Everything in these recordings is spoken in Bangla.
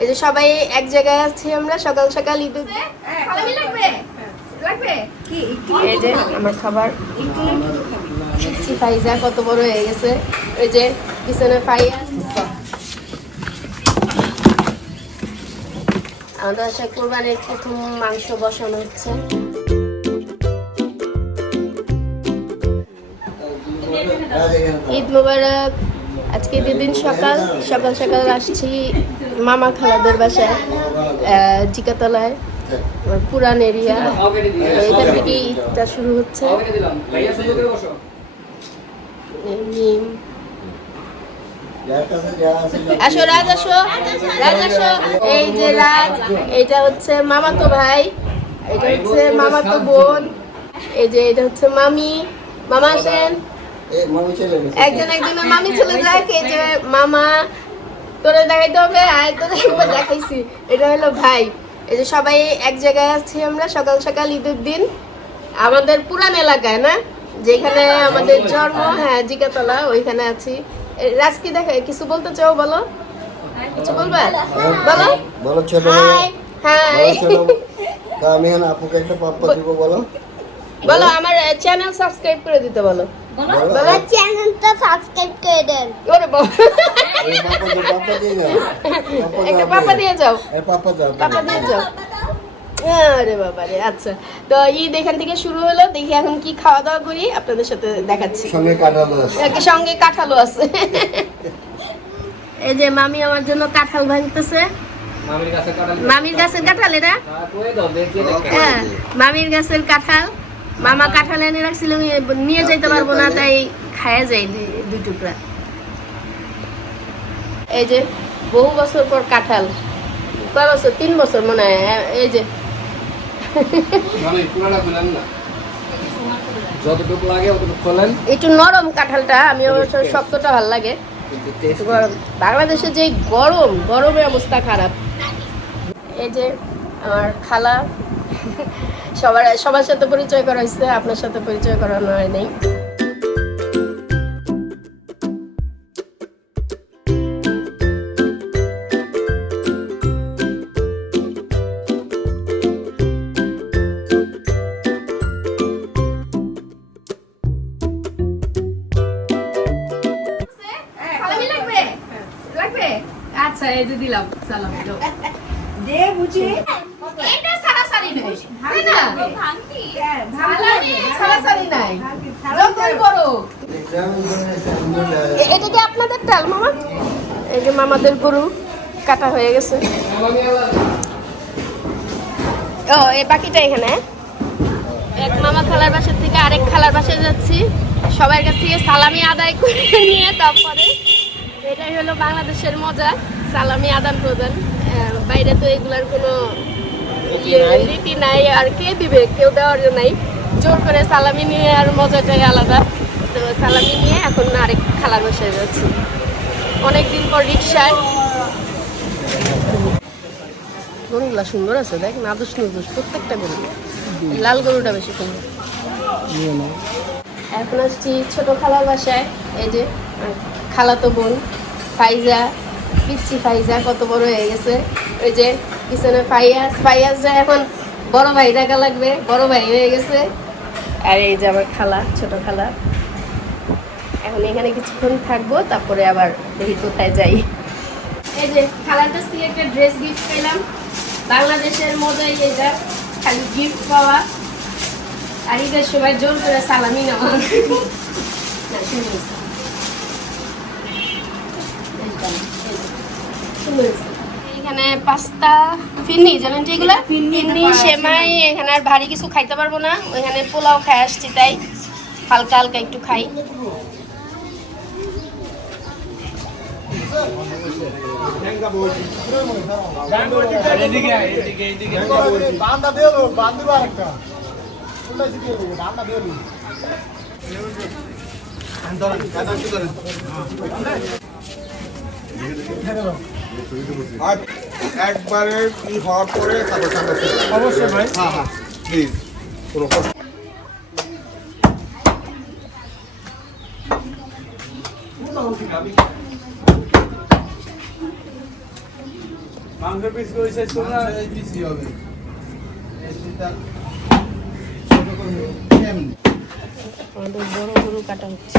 এই যে সবাই এক জায়গায় আছি আমরা সকাল সকাল ঈদ লাগবে? লাগবে? এই যে আমার খাবার। পিচ্ছি ফাইজা কত বড় হয়ে গেছে। ওই যে পিছনে ফাইয়া আমাদের কোরবানির প্রথম মাংস বসানো হচ্ছে। ঈদ মুবারক। আজকে দিন সকাল। সকাল সকাল আসছি মামা খালাদের বাসায় জিকাতলায় পুরান এরিয়া। এখান থেকে ঈদটা শুরু হচ্ছে। আসো রাজ আসো। রাজ আসো। এই যে রাজ এটা হচ্ছে মামাতো ভাই এটা হচ্ছে মামাতো বোন এই যে এটা হচ্ছে মামি। মামা আসেন। একজন একজনের মামি চলে যাক এই যে মামা তোরে দেখাইতে হবে আর তোরে একবার দেখাইছি। এটা হলো ভাই। এই যে সবাই এক জায়গায় আছি আমরা সকাল সকাল ঈদের দিন। আমাদের পুরান এলাকায় না? যেখানে আমাদের জন্ম হ্যাঁ জিকাতলা ওইখানে আছি। এ, রাজ কি দেখে কিছু বলতে চাও বলো? কিছু বলবে? বলো। বলো ছোট হাই হাই। আমি এখন আপুকে একটা পাপ্পা দিব বলো। বলো আমার চ্যানেল সাবস্ক্রাইব করে দিতে বলো। বলো। চ্যানেলটা সাবস্ক্রাইব করে দেন। ওরে বাবা। একটা দাও পাপা দিয়ে যাও। এই পাপ্পা দাও পাপা দিয়ে যাও। আরে বাবা রে আচ্ছা। তো ঈদ এখান থেকে শুরু হলো দেখি এখন কি খাওয়া দাওয়া করি আপনাদের সাথে দেখাচ্ছি। সঙ্গে কাটালো আছে। একে সঙ্গে কাঁঠালও আছে। এই যে মামি আমার জন্য কাঁঠাল ভাঙতেছে। মামির গাছের কাঁঠাল। এটা? হ্যাঁ মামির গাছের কাঁঠাল। মামা কাঁঠাল এনে রাখছিল নিয়ে যাইতে পারব না তাই খায়া যাই দুই- টুকরা। এই যে বহু বছর পর কাঁঠাল। কয় বছর? তিন বছর মনে হয়। এই যে। মামি পুরাটা খুলেন না। যতটুকু লাগে অতটুকু খোলেন। একটু নরম কাঁঠালটা আমি অবশ্য শক্তটা ভালো লাগে। বাংলাদেশে যে গরম গরমের অবস্থা খারাপ। এই যে আমার খালা সবার সবার সাথে পরিচয় করা হয়েছে আপনার সাথে পরিচয় করানো হয় নাই। আচ্ছা এই যে দিলাম। সালামি দে বুঝি। নাই না সালামি নাই। যতই বড় এটা কি আপনাদের ডাল মামা? এই যে মামাদের গরু কাটা হয়ে গেছে। ও এই বাকিটা এখানে। এক মামা খালার বাসার থেকে আরেক খালার বাসায় যাচ্ছি। সবার কাছ থেকে সালামি আদায় করে নিয়ে তারপরে এটাই হলো বাংলাদেশের মজা সালামি আদান প্রদান আহ, বাইরে তো এগুলার কোনো রীতি নাই আর কে দিবে? কেউ দেওয়ার নাই। জোর করে সালামি নিয়ে আর মজাটাই আলাদা। তো সালামি নিয়ে এখন আরেক খালার বাসায় যাচ্ছি অনেকদিন পর রিক্সায় গরুগুলা সুন্দর আছে দেখ নাদুস নুদুস প্রত্যেকটা গরু। লাল গরুটা বেশি সুন্দর। এখন আসছি ছোট খালার বাসায়। এই যে আহ, খালাতো বোন ফাইজা পিচ্ছি ফাইজা কত বড় হয়ে গেছে। ওই যে পিছনে ফাইয়াস যা এখন বড় ভাই ডাকা লাগবে, বড় ভাই হয়ে গেছে। আর এই যে আমার খালা, ছোট খালা। এখন এখানে কিছুক্ষণ থাকব, তারপরে আবার দেখি কোথায় যাই। এই যে খালার কাছ থেকে একটা ড্রেস গিফট পেলাম। বাংলাদেশের মজাই এটা, খালি গিফট পাওয়া। আর ঈদের সময় জোর করে সালামি নেওয়া না, সুন্দর হয়েছে। একদম, এই যে, সুন্দর হয়েছে। এখানে পাস্তা ফিন্নি জানেন যে এগুলা? ফিন্নি সেমাই এখানে আর ভারী কিছু খাইতে পারব না। ওইখানে পোলাও খাই আসছি তাই হালকা হালকা একটু খাই। বান্দা আর একবারে ই হওয়ার পরে তারপর অবশ্যই ভাই। হ্যাঁ হ্যাঁ প্লিজ কোনো কষ্ট মাংস পিস করেছে তোমরা আমাদের বড় গরু কাটা হচ্ছে।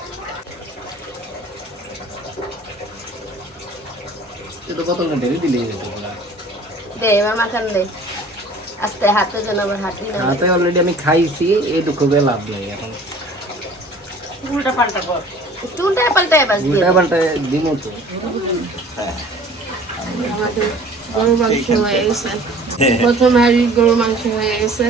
এটা কত ঢেলে দিলে? দে এবার মাখান দে। আস্তে হাতে যেন আবার হাঁটি না হাতে অলরেডি আমি খাইছি এইটুকু বে লাভ নেই এখন। উল্টা বাস পাল্টা দিন তো। গরু মাংস হয়ে গেছে। প্রথম হাড়ি গরু মাংস হয়ে গেছে।